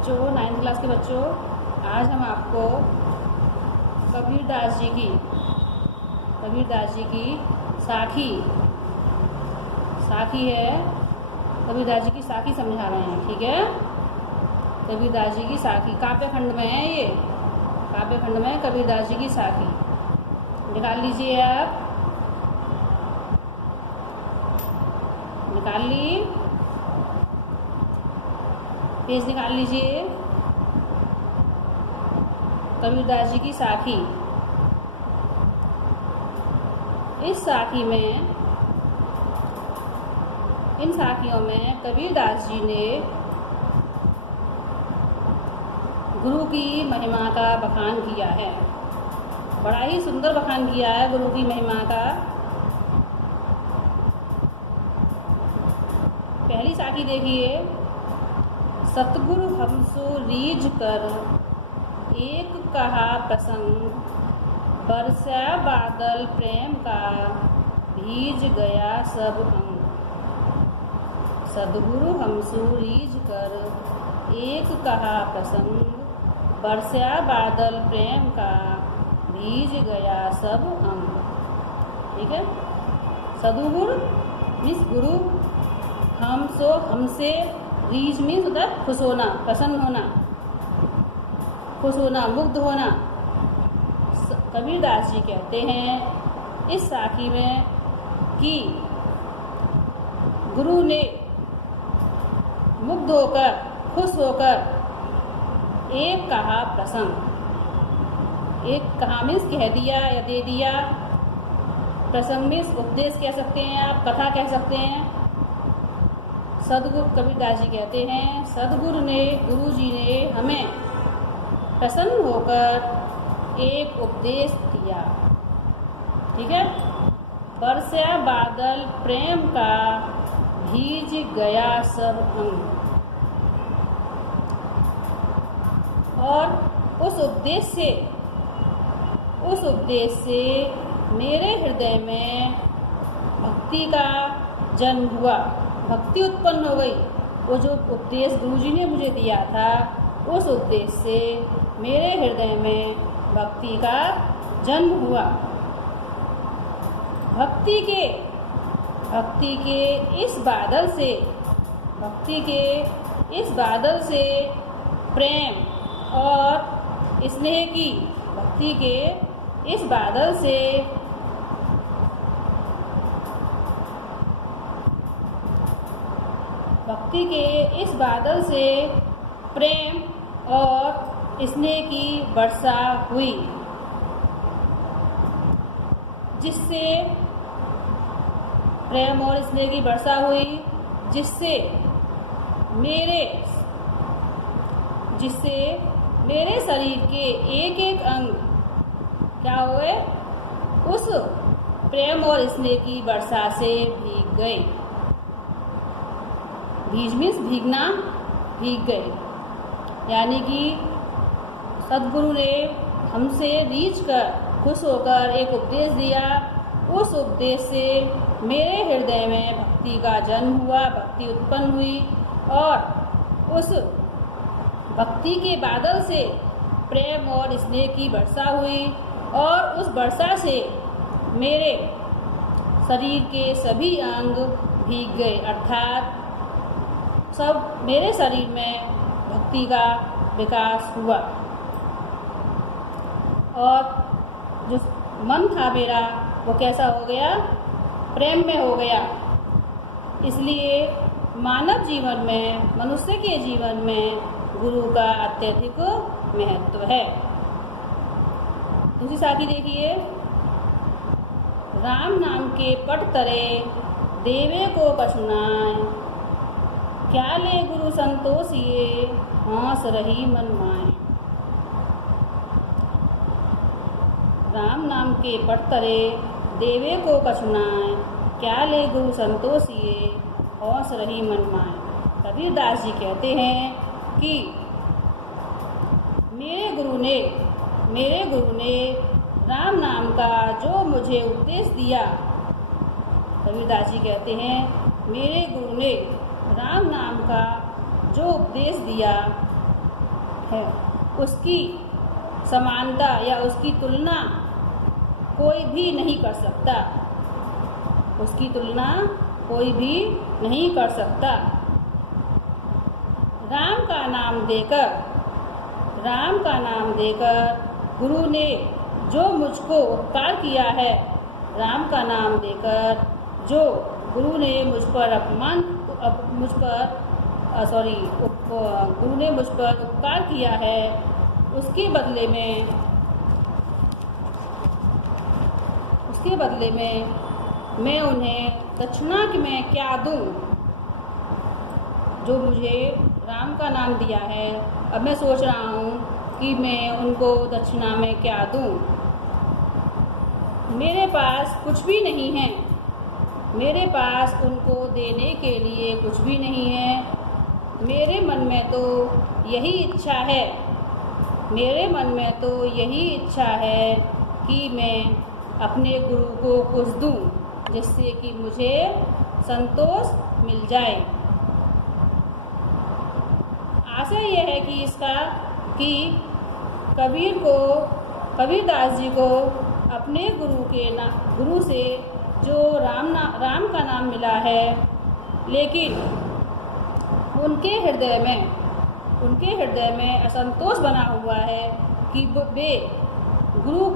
बच्चों, 9th class के बच्चों, आज हम आपको कबीरदास जी की साखी है, कबीरदास जी की साखी समझा रहे हैं। ठीक है, कबीरदास जी की साखी काव्य खंड में है, ये काव्य खंड में कबीरदास जी की साखी। निकाल लीजिए, आप निकाल ली, पेज निकाल लीजिए। कबीरदास जी की साखी, इस साखी में, इन साखियों में कबीरदास जी ने गुरु की महिमा का बखान किया है। बड़ा ही सुंदर बखान किया है गुरु की महिमा का। पहली साखी देखिए। सतगुरु हमसो रीझ कर एक कहा प्रसंग, बरसा बादल प्रेम का भीज गया सब अंग। सतगुरु हमसो रीझ कर एक कहा प्रसंग, बरसा बादल प्रेम का भीज गया सब अंग। ठीक है, सदगुरु मीन्स गुरु, हमसो हमसे, रीझ मीन्स होता है खुश होना, प्रसन्न होना, खुश होना, मुग्ध होना। कबीरदास जी कहते हैं इस साखी में कि गुरु ने मुग्ध होकर, खुश होकर एक कहा प्रसंग, एक कहा मीन्स कह दिया या दे दिया, प्रसंग मीन्स उपदेश कह सकते हैं आप, कथा कह सकते हैं। सदगुरु कबीरदास जी कहते हैं सदगुरु ने, गुरु जी ने हमें प्रसन्न होकर एक उपदेश दिया। ठीक है, बरसा बादल प्रेम का भीज गया सब अंग। और उस उपदेश से मेरे हृदय में भक्ति का जन्म हुआ, भक्ति उत्पन्न हो गई। वो जो उपदेश गुरुजी ने मुझे दिया था, उस उपदेश से मेरे हृदय में भक्ति का जन्म हुआ। भक्ति के इस बादल से प्रेम और स्नेह की, भक्ति के इस बादल से प्रेम और स्नेह की वर्षा हुई, जिससे प्रेम और स्नेह की वर्षा हुई, जिससे मेरे शरीर के एक एक अंग क्या हुए, उस प्रेम और स्नेह की वर्षा से भीग गए। भीज मीन्स भीगना, भीग गए। यानी कि सदगुरु ने हमसे रीझ कर, खुश होकर एक उपदेश दिया। उस उपदेश से मेरे हृदय में भक्ति का जन्म हुआ, भक्ति उत्पन्न हुई, और उस भक्ति के बादल से प्रेम और स्नेह की वर्षा हुई, और उस वर्षा से मेरे शरीर के सभी अंग भीग गए, अर्थात सब मेरे शरीर में भक्ति का विकास हुआ। और जो मन था मेरा, वो कैसा हो गया, प्रेम में हो गया। इसलिए मानव जीवन में, मनुष्य के जीवन में गुरु का अत्यधिक महत्व है। दूसरी साखी देखिए। राम नाम के पट तरे देवे को कछुनाए, क्या ले गुरु संतोषिए हंस रही मन माए। राम नाम के पट तरे देवे को कछुनाए, क्या ले गुरु संतोषिए हंस रही मन माए। कबीरदास जी कहते हैं कि मेरे गुरु ने राम नाम का जो मुझे उपदेश दिया, कबीरदास जी कहते हैं मेरे गुरु ने राम नाम का जो उपदेश दिया, है, उसकी समानता या उसकी तुलना कोई भी नहीं कर सकता, उसकी तुलना कोई भी नहीं कर सकता। राम का नाम देकर गुरु ने जो मुझको उपकार किया है, राम का नाम देकर जो गुरु ने मुझ पर उपकार किया है, उसके बदले में मैं उन्हें दक्षिणा में क्या दूं? जो मुझे राम का नाम दिया है, अब मैं सोच रहा हूँ कि मैं उनको दक्षिणा में क्या दूं? मेरे पास कुछ भी नहीं है, मेरे पास उनको देने के लिए कुछ भी नहीं है। मेरे मन में तो यही इच्छा है कि मैं अपने गुरु को कुछ दूं, जिससे कि मुझे संतोष मिल जाए। आशा यह है कि कबीरदास जी को अपने गुरु से जो राम का नाम मिला है, लेकिन उनके हृदय में असंतोष बना हुआ है कि वे गुरु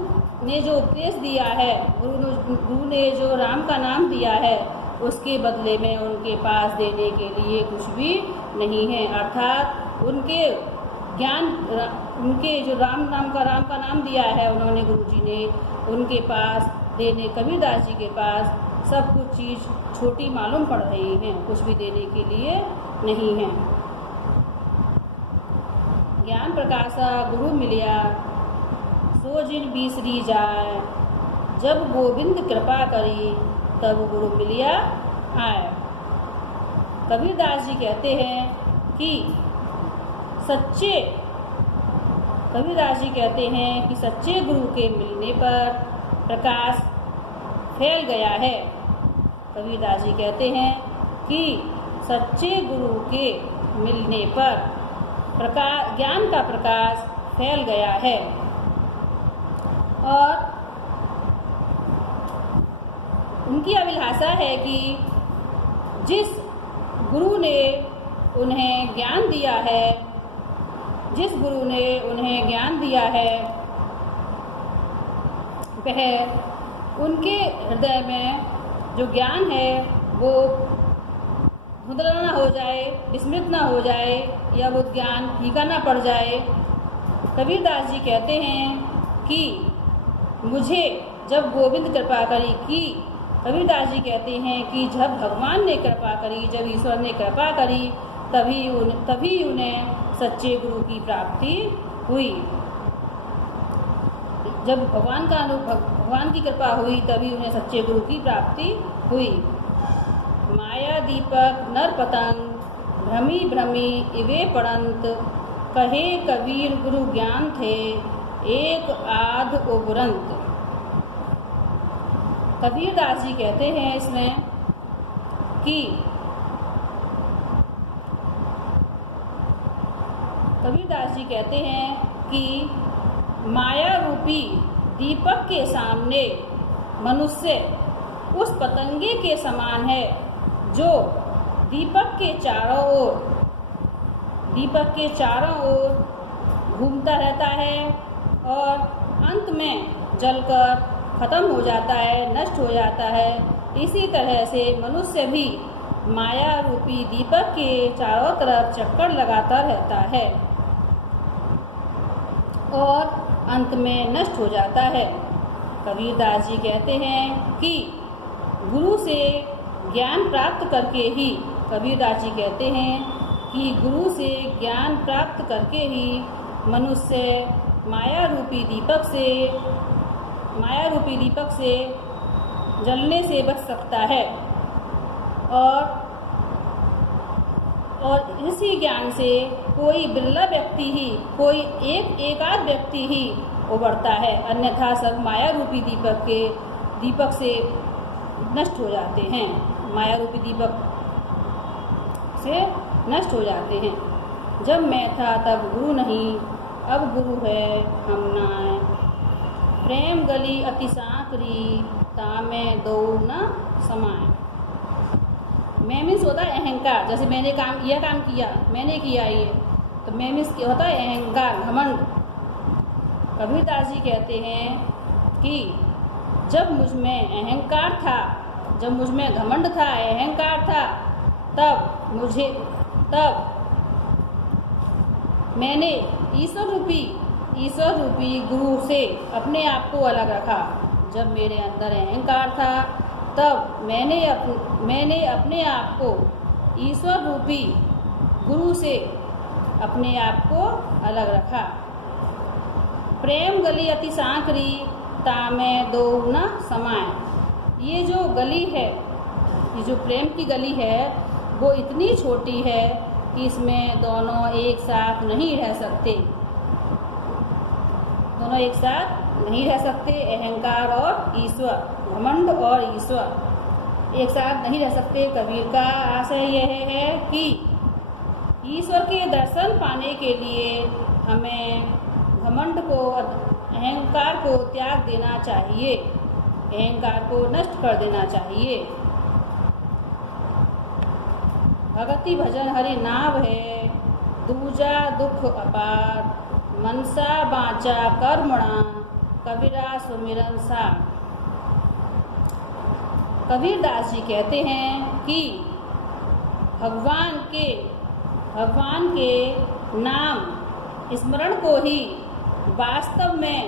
ने जो उपदेश दिया है, गुरु ने जो राम का नाम दिया है, उसके बदले में उनके पास देने के लिए कुछ भी नहीं है। अर्थात उनके जो राम का नाम दिया है उन्होंने, गुरुजी ने उनके पास देने, कबीरदास जी के पास सब कुछ चीज़ छोटी मालूम पड़ रही हैं, कुछ भी देने के लिए नहीं है। ज्ञान प्रकाशा गुरु मिलिया सो जिन बीसरी जाए, जब गोविंद कृपा करी तब गुरु मिलिया आए। कबीरदास जी कहते हैं कि सच्चे गुरु के मिलने पर प्रकाश फैल गया है। कबीरदास जी कहते हैं कि सच्चे गुरु के मिलने पर ज्ञान का प्रकाश फैल गया है। और उनकी अभिलाषा है कि जिस गुरु ने उन्हें ज्ञान दिया है, वह उनके हृदय में जो ज्ञान है वो धुंधला ना हो जाए, विस्मृत ना हो जाए, या वो ज्ञान फीका ना पड़ जाए। कबीरदास जी कहते हैं कि मुझे जब गोविंद कृपा करी, कबीरदास जी कहते हैं कि जब भगवान ने कृपा करी, जब ईश्वर ने कृपा करी, तभी उन्हें सच्चे गुरु की प्राप्ति हुई। जब भगवान की कृपा हुई तभी उन्हें सच्चे गुरु की प्राप्ति हुई। माया दीपक नर पतंग भ्रमी भ्रमी इवे पड़ंत, कहे कबीर गुरु ज्ञान थे एक आध उबरंत। कबीरदास जी कहते हैं इसमें कि माया रूपी दीपक के सामने मनुष्य उस पतंगे के समान है जो दीपक के चारों ओर घूमता रहता है और अंत में जलकर खत्म हो जाता है, नष्ट हो जाता है। इसी तरह से मनुष्य भी माया रूपी दीपक के चारों तरफ चक्कर लगाता रहता है और अंत में नष्ट हो जाता है। कबीरदास जी कहते हैं कि गुरु से ज्ञान प्राप्त करके ही, कबीरदास जी कहते हैं कि गुरु से ज्ञान प्राप्त करके ही मनुष्य माया रूपी दीपक से जलने से बच सकता है और इसी ज्ञान से कोई बिरला व्यक्ति ही, कोई एकाध व्यक्ति ही उबरता है, अन्यथा सब माया रूपी दीपक से नष्ट हो जाते हैं, माया रूपी दीपक से नष्ट हो जाते हैं। जब मैं था तब गुरु नहीं, अब गुरु है हम नाय। प्रेम गली अति सांकरी, तामे दो न समाए। मैं मीन्स होता है अहंकार, जैसे मैंने काम किया, मैंने किया ये, तो मैं मीन्स क्या होता है अहंकार, घमंड। कबीरदास जी कहते हैं कि जब मुझ में अहंकार था, जब मुझ में घमंड था, अहंकार था, तब मैंने ईश्वर रूपी गुरु से अपने आप को अलग रखा। जब मेरे अंदर अहंकार था तब मैंने अपने आप को ईश्वर रूपी गुरु से अपने आप को अलग रखा। प्रेम गली अति सांकरी, तामे दो न समाए। ये जो गली है, ये जो प्रेम की गली है, वो इतनी छोटी है कि इसमें दोनों एक साथ नहीं रह सकते। दोनों एक साथ नहीं रह सकते, अहंकार और ईश्वर, घमंड और ईश्वर एक साथ नहीं रह सकते। कबीर का आशय यह है कि ईश्वर के दर्शन पाने के लिए हमें घमंड को, अहंकार को त्याग देना चाहिए, अहंकार को नष्ट कर देना चाहिए। भगति भजन हरि नाव है, दूजा दुख अपार। मनसा बाचा कर्मणा, कबीरा सुमिरन सा। कबीरदास जी कहते हैं कि भगवान के नाम स्मरण को ही वास्तव में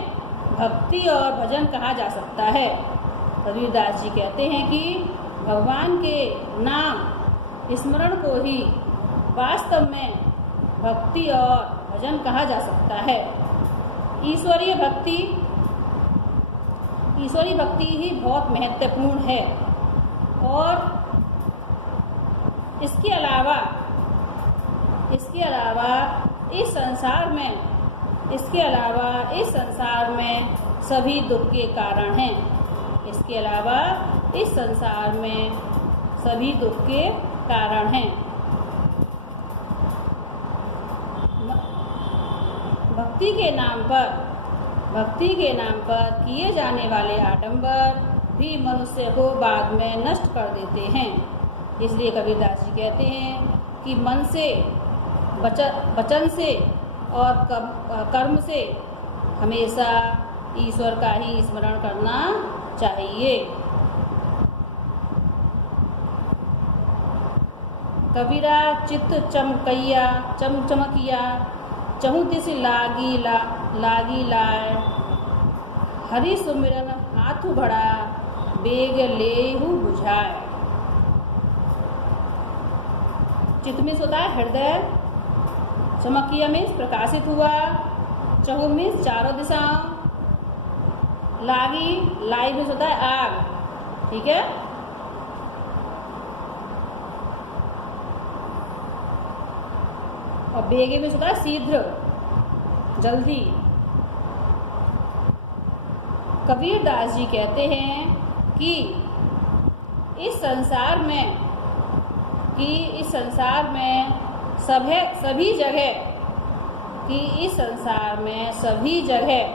भक्ति और भजन कहा जा सकता है। कबीरदास जी कहते हैं कि भगवान के नाम स्मरण को ही वास्तव में भक्ति और भजन कहा जा सकता है। ईश्वरीय भक्ति ही बहुत महत्वपूर्ण है। और इसके अलावा इस संसार में सभी दुख के कारण हैं। इसके अलावा इस संसार में सभी दुख के कारण हैं। भक्ति के नाम पर किए जाने वाले आडंबर भी मनुष्य को बाद में नष्ट कर देते हैं। इसलिए कबीरदास जी कहते हैं कि मन से, वचन से और कर्म से हमेशा ईश्वर का ही स्मरण करना चाहिए। कबीरा चित्त चमकिया, चहु दिस लागी लाए। हरि सुमिरन हाथु भड़ा, बेग लेहु बुझाए। चित्त में होता है हृदय, चमकिया में प्रकाशित हुआ, चहु में चारों दिशाओं, लाई में होता है आग, ठीक है। और बेगे में होता है शीघ्र, जल्दी। कबीरदास जी कहते हैं कि इस संसार में सभी जगह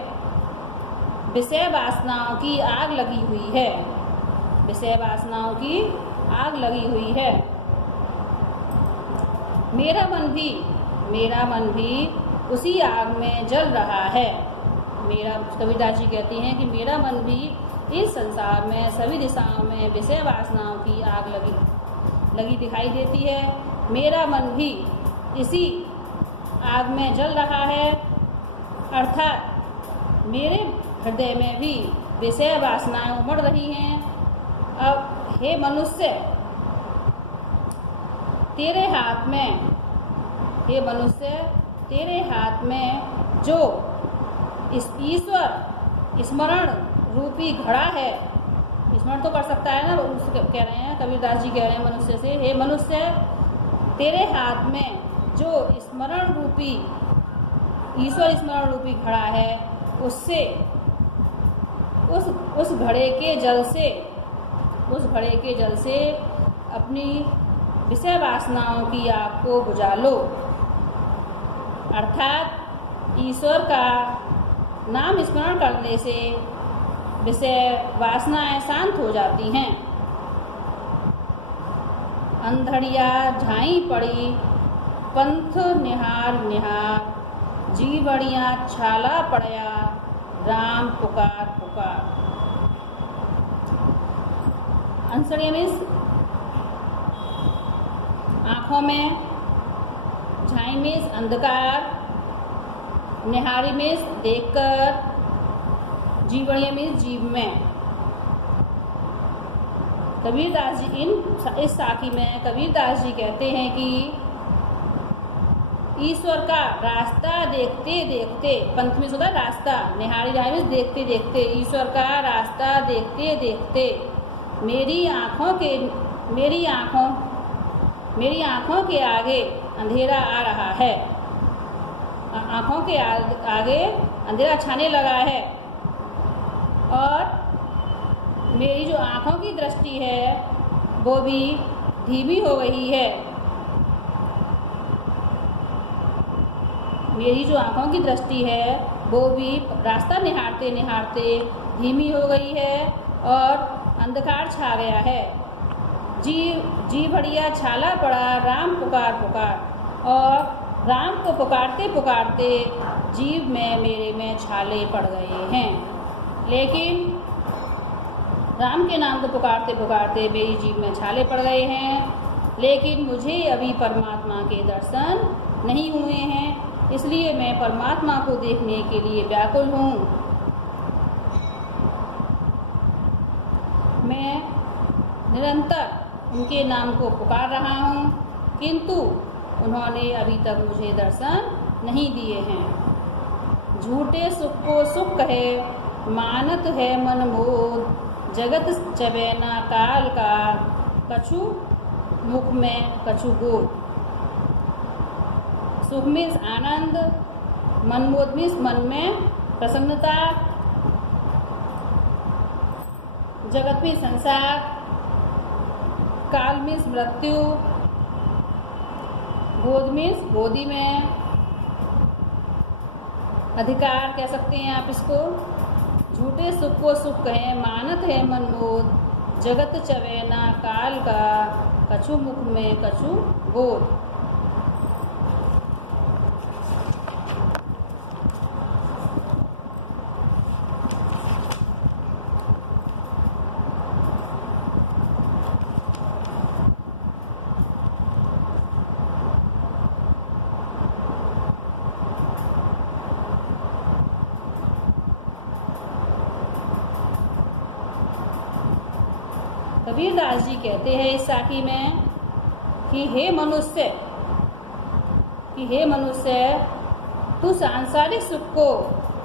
विषय वासनाओं की आग लगी हुई है। विषय वासनाओं की आग लगी हुई है। मेरा मन भी उसी आग में जल रहा है। कबीरदास जी कहती हैं कि मेरा मन भी इस संसार में सभी दिशाओं में विषय वासनाओं की आग लगी दिखाई देती है। मेरा मन भी इसी आग में जल रहा है, अर्थात मेरे हृदय में भी विषय वासनाएं उमड़ रही हैं। अब हे मनुष्य, तेरे हाथ में जो इस ईश्वर स्मरण रूपी घड़ा है, स्मरण तो कर सकता है ना, उसको कह रहे हैं कबीरदास जी कह रहे हैं मनुष्य से, हे मनुष्य, तेरे हाथ में जो ईश्वर स्मरण रूपी घड़ा है, उससे उस घड़े के जल से अपनी विषय वासनाओं की आग को बुझा लो। अर्थात ईश्वर का नाम स्मरण करने से विषय वासनाएं शांत हो जाती हैं। अंधड़िया झाई पड़ी पंथ निहार निहार, जीवड़िया छाला पड़या राम पुकार पुकार। अंसड़िया मीन्स आँखों में, झाई मीन्स अंधकार, निहारी मीन्स देखकर, जीवड़िया मीन्स जीव में। कबीरदास जी इस साखी में कबीरदास जी कहते हैं कि ईश्वर का रास्ता देखते देखते, पंथ में होता रास्ता, निहारी जाए मीन्स देखते देखते, ईश्वर का रास्ता देखते देखते मेरी आँखों के आगे अंधेरा आ रहा है, आँखों के आगे अंधेरा छाने लगा है और मेरी जो आँखों की दृष्टि है वो भी धीमी हो गई है। मेरी जो आँखों की दृष्टि है वो भी रास्ता निहारते निहारते धीमी हो गई है और अंधकार छा गया है। जी भड़िया छाला पड़ा राम पुकार पुकार, और राम को पुकारते पुकारते जीव में मेरे में छाले पड़ गए हैं। लेकिन राम के नाम को पुकारते पुकारते मेरी जीव में छाले पड़ गए हैं, लेकिन मुझे अभी परमात्मा के दर्शन नहीं हुए हैं, इसलिए मैं परमात्मा को देखने के लिए व्याकुल हूँ। मैं निरंतर उनके नाम को पुकार रहा हूँ, किंतु उन्होंने अभी तक मुझे दर्शन नहीं दिए हैं। झूठे सुख को सुख कहे मानत है मन मोद, जगत चबैना काल का कछु मुख में कछु गोद। सुख मीन्स आनंद, मनमोद मीन्स मन में प्रसन्नता, जगत में संसार, काल मीन्स मृत्यु, गोद मीन्स गोदी में अधिकार कह सकते हैं आप इसको। झूठे सुख को सुख कहें मानत है मनमोद, जगत चवैना काल का कछु मुख में कछु गोद। कबीरदास जी कहते हैं इस साखी में कि हे मनुष्य तू सांसारिक सुख को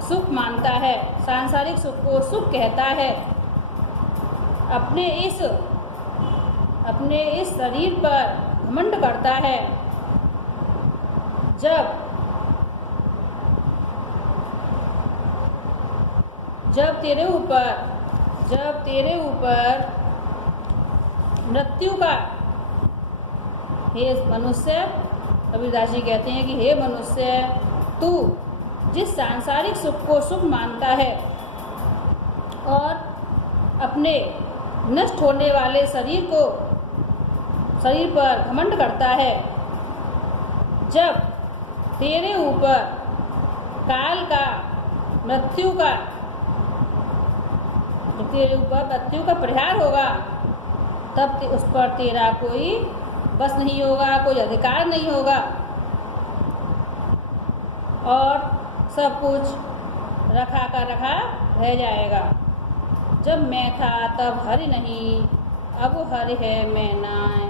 सुख मानता है, सांसारिक सुख को सुख कहता है, अपने इस शरीर पर घमंड करता है। जब तेरे ऊपर मृत्यु का, हे मनुष्य, कबीरदास जी कहते हैं कि हे मनुष्य तू जिस सांसारिक सुख को सुख मानता है और अपने नष्ट होने वाले शरीर पर घमंड करता है, जब तेरे ऊपर काल का मृत्यु का प्रहार होगा, तब उस पर तेरा कोई बस नहीं होगा, कोई अधिकार नहीं होगा और सब कुछ रखा का रखा रह जाएगा। जब मैं था तब हरि नहीं, अब हरि है मैं नाय,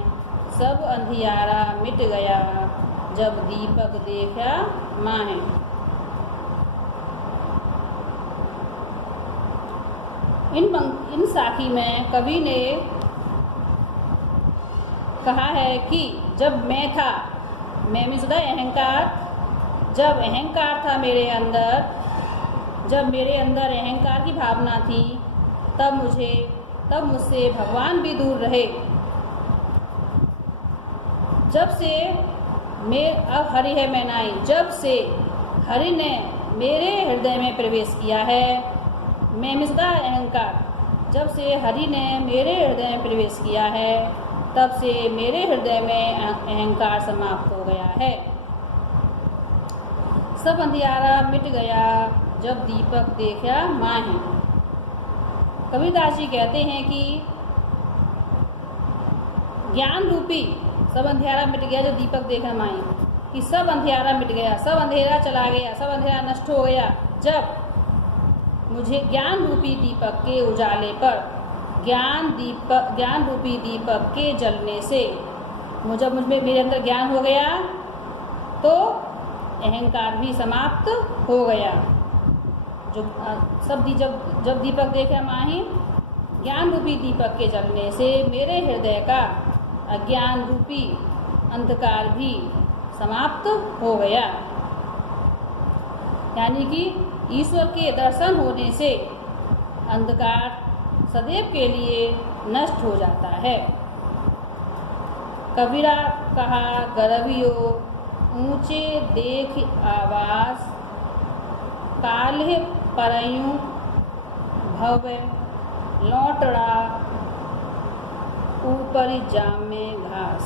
सब अंधियारा मिट गया, जब दीपक देखा माहे। इन साखी में कवि ने कहा है कि जब मैं था, मैं में सदा अहंकार, जब अहंकार था मेरे अंदर, जब मेरे अंदर अहंकार की भावना थी, तब मुझसे भगवान भी दूर रहे। जब से अब हरि है मैं नाई, जब से हरि ने मेरे हृदय में प्रवेश किया है, मैं मिसदा अहंकार, जब से हरि ने मेरे हृदय में प्रवेश किया है तब से मेरे हृदय में अहंकार समाप्त हो गया है। सब अंधियारा मिट गया जब दीपक देखा माही। कबीरदास जी कहते हैं कि ज्ञान रूपी सब अंधियारा मिट गया जब दीपक देखा माही, कि सब अंधियारा मिट गया, सब अंधेरा चला गया, सब अंधेरा नष्ट हो गया जब मुझे ज्ञान रूपी दीपक के उजाले पर, ज्ञान रूपी दीपक के जलने से जब मुझमें मेरे अंदर ज्ञान हो गया तो अहंकार भी समाप्त हो गया। जब दीपक देखा माही, ज्ञान रूपी दीपक के जलने से मेरे हृदय का अज्ञान रूपी अंधकार भी समाप्त हो गया। यानी कि ईश्वर के दर्शन होने से अंधकार सदैव के लिए नष्ट हो जाता है। कबीरा कहा गरवियो ऊंचे देख आवास, काल्ह परयूं भव लौटड़ा ऊपर जामे घास।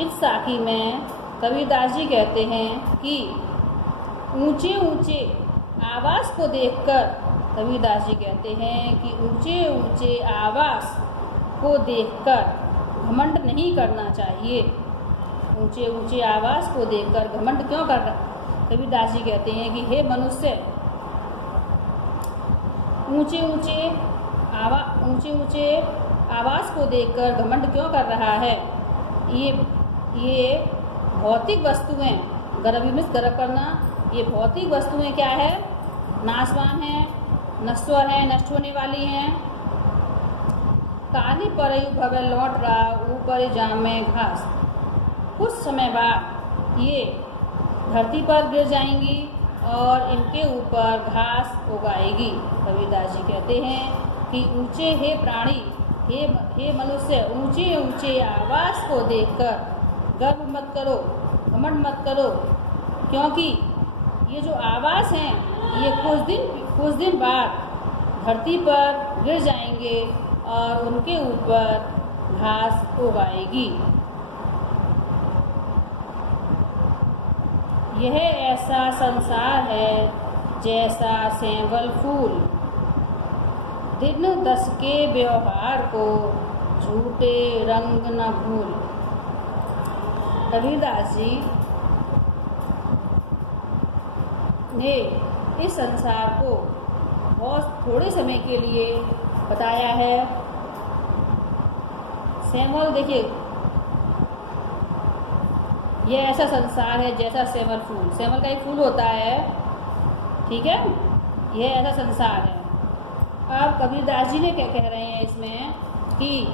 इस साखी में कबीरदास जी कहते हैं कि ऊंचे ऊंचे आवास को देखकर, कबीरदास जी कहते हैं कि ऊंचे ऊंचे आवास को देखकर घमंड नहीं करना चाहिए। ऊंचे ऊंचे आवास को देखकर घमंड क्यों कर रहा? कबीरदास जी कहते हैं कि हे मनुष्य, ऊंचे ऊंचे आवास को देखकर घमंड क्यों कर रहा है? ये भौतिक वस्तुएं, गर्भ में गर्भ करना, ये भौतिक वस्तुएं क्या है? नाशवान हैं, नश्वर हैं, नष्ट होने वाली हैं। काली परयु भवे लौट रहा ऊपर जामे घास। कुछ समय बाद ये धरती पर गिर जाएंगी और इनके ऊपर घास उगाएगी। कबीरदास जी कहते हैं कि ऊंचे हे प्राणी, हे मनुष्य, ऊंचे ऊंचे आवास को देखकर गर्व मत करो, घमंड मत करो, क्योंकि ये जो आवास हैं ये कुछ दिन बाद धरती पर गिर जाएंगे और उनके ऊपर घास उगाएगी। यह ऐसा संसार है जैसा सेंवल फूल, दिन दस के व्यवहार को झूठे रंग न भूल। कबीरदास जी ने इस संसार को बहुत थोड़े समय के लिए बताया है। सेंवल, देखिए, यह ऐसा संसार है जैसा सेंवल फूल, सेंवल का एक फूल होता है, ठीक है, यह ऐसा संसार है। अब कबीरदास जी ने क्या कह रहे हैं इसमें कि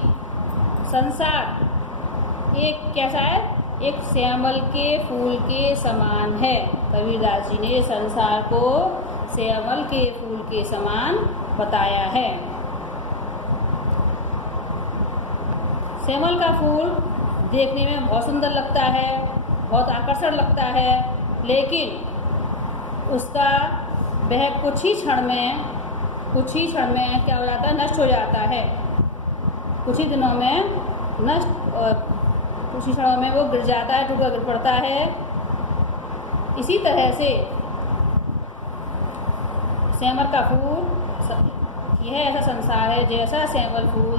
संसार एक कैसा है? एक सेंवल के फूल के समान है। कबीरदास जी ने संसार को सेंवल के फूल के समान बताया है। सेंवल का फूल देखने में बहुत सुंदर लगता है, बहुत आकर्षण लगता है, लेकिन उसका वह कुछ ही क्षण में क्या हो जाता है? नष्ट हो जाता है। कुछ ही दिनों में नष्ट, कुछ ही क्षणों में वो गिर जाता है, टूट गिर पड़ता है। इसी तरह से सेंवल का फूल, यह ऐसा संसार है जैसा सेंवल फूल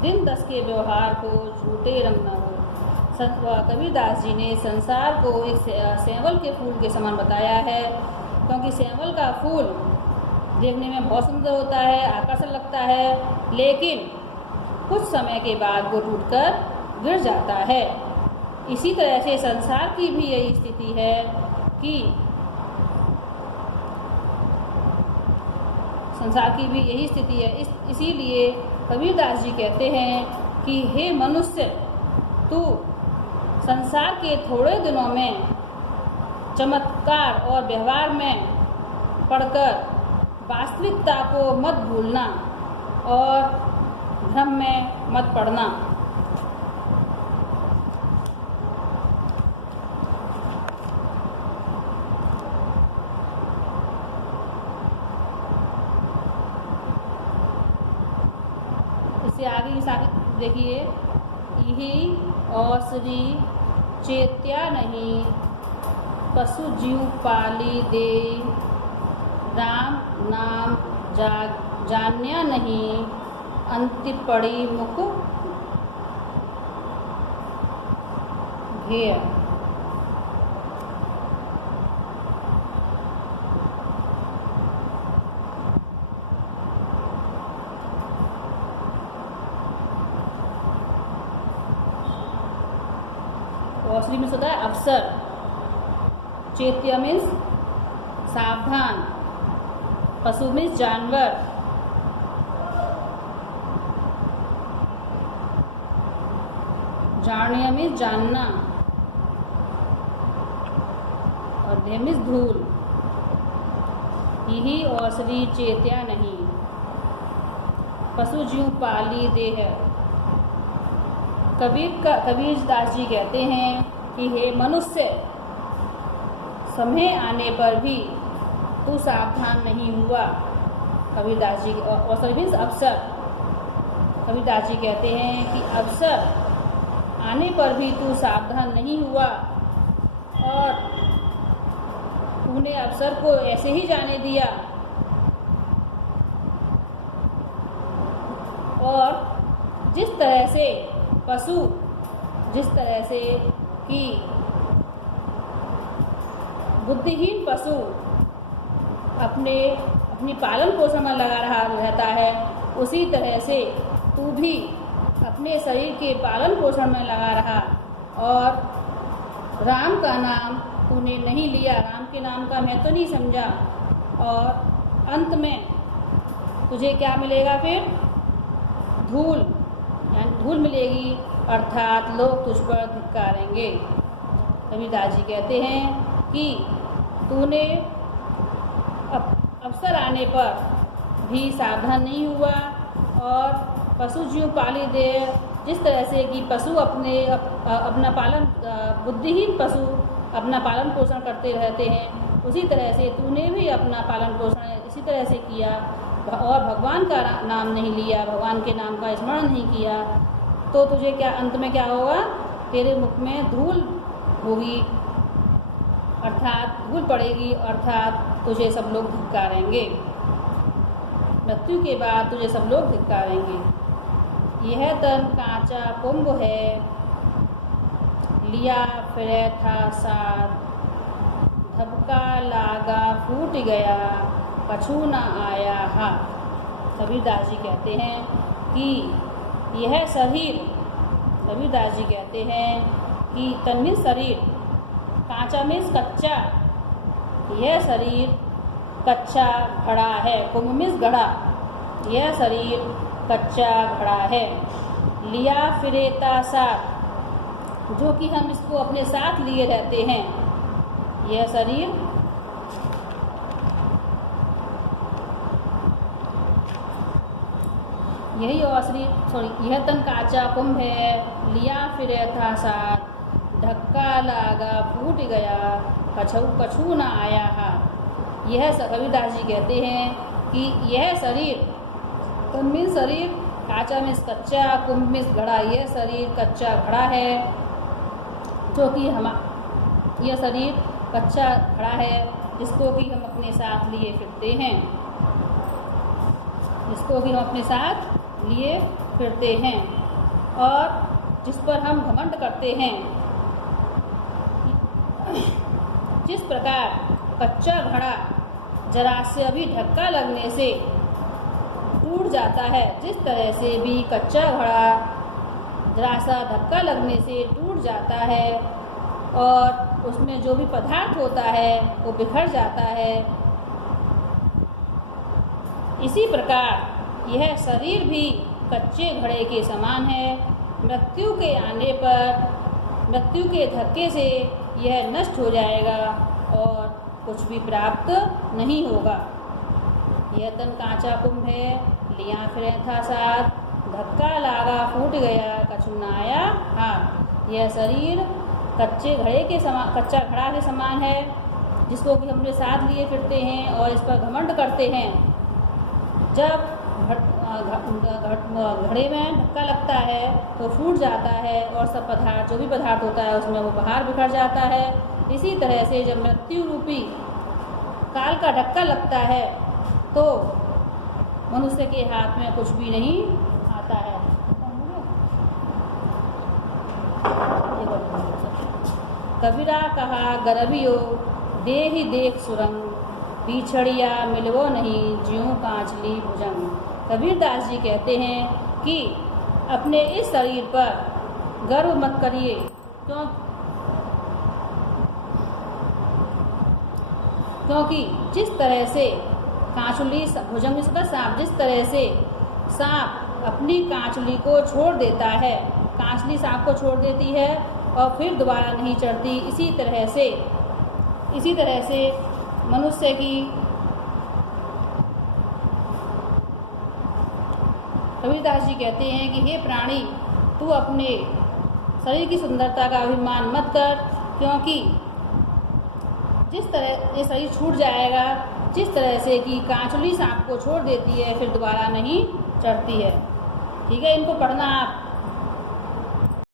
दिन दस के व्यवहार को झूठे रंग न हो। कबीरदास जी ने संसार को एक सेंवल के फूल के समान बताया है, क्योंकि सेंवल का फूल देखने में बहुत सुंदर होता है, आकर्षण लगता है, लेकिन कुछ समय के बाद वो टूटकर गिर जाता है। इसी तरह से संसार की भी यही स्थिति है कि संसार की भी यही स्थिति है। इसीलिए कबीरदास जी कहते हैं कि हे मनुष्य, तू संसार के थोड़े दिनों में चमत्कार और व्यवहार में पढ़कर वास्तविकता को मत भूलना और भ्रम में मत पड़ना। इससे आगे इस आगे देखिए, इही औसरी चेत्या नहीं, पशु जीव पाली दे, राम नाम जान्या नहीं, अंति पड़ी मुख घेय। औसरी मीन्स होता है अवसर, चेत्य मीन्स सावधान, पशु मीन्स जानवर, जाण्य मीन्स जानना, और देह मीन्स धूल। यही औसरी चेत्या नहीं, पशु जीव पाली देह। कबीर दास जी कहते हैं कि हे मनुष्य, समय आने पर भी तू सावधान नहीं हुआ। कबीरदास जी अवसर मीन्स अवसर। कबीरदास जी कहते हैं कि अवसर आने पर भी तू सावधान नहीं हुआ और तूने अवसर को ऐसे ही जाने दिया, और जिस तरह से पशु, जिस तरह से कि बुद्धिहीन पशु अपनी पालन पोषण में लगा रहता है, उसी तरह से तू भी अपने शरीर के पालन पोषण में लगा रहा और राम का नाम तूने नहीं लिया, राम के नाम का महत्व नहीं समझा, और अंत में तुझे क्या मिलेगा फिर? धूल, यानी धूल मिलेगी, अर्थात लोग तुझ पर धिक्कारेंगे। कबीरदास जी कहते हैं कि तूने अवसर आने पर भी सावधान नहीं हुआ और पशु जीव पाली दे, जिस तरह से कि पशु अपना पालन, बुद्धिहीन पशु अपना पालन पोषण करते रहते हैं, उसी तरह से तूने भी अपना पालन पोषण इसी तरह से किया और भगवान का नाम नहीं लिया, भगवान के नाम का स्मरण नहीं किया, तो तुझे क्या अंत में क्या होगा? तेरे मुख में धूल होगी, अर्थात धूल पड़ेगी, अर्थात तुझे सब लोग धिक्कारेंगे। मृत्यु के बाद तुझे सब लोग धिक्कारेंगे। यह तन कांचा कुंभ है, लिया फिरे था साथ, धबका लागा फूट गया, कछु न आया हा। कबीरदास जी कहते हैं कि यह शरीर, कबीरदास जी कहते हैं कि तन मीन्स शरीर, कांचा मीन्स कच्चा, यह शरीर कच्चा घड़ा है, कुंभ मीन्स घड़ा, यह शरीर कच्चा घड़ा है। लिया फिरेता साथ, जो कि हम इसको अपने साथ लिए रहते हैं, यह शरीर यही यह तन काचा कुंभ है, लिया फिरे था साथ, धक्का लागा फूट गया, कछु न आया हा। यह कबीरदास जी कहते हैं कि यह शरीर, तन मीन्स शरीर, काचा मीन्स कच्चा, कुंभ मीन्स घड़ा, यह शरीर कच्चा घड़ा है, जो कि यह शरीर कच्चा घड़ा है जिसको कि हम अपने साथ लिए फिरते हैं, जिसको कि हम अपने साथ लिए फिरते हैं और जिस पर हम घमंड करते हैं। जिस प्रकार कच्चा घड़ा जरा से भी धक्का लगने से टूट जाता है, जिस तरह से भी कच्चा घड़ा जरा सा धक्का लगने से टूट जाता है और उसमें जो भी पदार्थ होता है वो बिखर जाता है, इसी प्रकार यह शरीर भी कच्चे घड़े के समान है। मृत्यु के आने पर, मृत्यु के धक्के से यह नष्ट हो जाएगा और कुछ भी प्राप्त नहीं होगा। यह तन कांचा कुंभ है, लिया फिरे था साथ, धक्का लागा फूट गया, कछु न आया हाथ। यह शरीर कच्चे घड़े के समान, कच्चा घड़ा के समान है, जिसको कि हम अपने साथ लिए फिरते हैं और इस पर घमंड करते हैं। जब घड़े में धक्का लगता है तो फूट जाता है और सब पदार्थ, जो भी पदार्थ होता है उसमें वो बाहर बिखर जाता है। इसी तरह से जब मृत्यु रूपी काल का धक्का लगता है तो मनुष्य के हाथ में कुछ भी नहीं आता है। कबीरा कहा गरबियो देहि देख सुरंग, बिछड़िया मिलवो नहीं ज्यों कांचली भुजंग। कबीर दास जी कहते हैं कि अपने इस शरीर पर गर्व मत करिए, क्योंकि जिस तरह से कांचुली भुजंग में सांप, जिस तरह से सांप अपनी कांचुली को छोड़ देता है, कांचली सांप को छोड़ देती है और फिर दोबारा नहीं चढ़ती, इसी तरह से मनुष्य की कबीरदास जी कहते हैं कि हे प्राणी, तू अपने शरीर की सुंदरता का अभिमान मत कर, क्योंकि जिस तरह ये शरीर छूट जाएगा, जिस तरह से कि कांचुली सांप को छोड़ देती है फिर दोबारा नहीं चढ़ती है। ठीक है, इनको पढ़ना आप।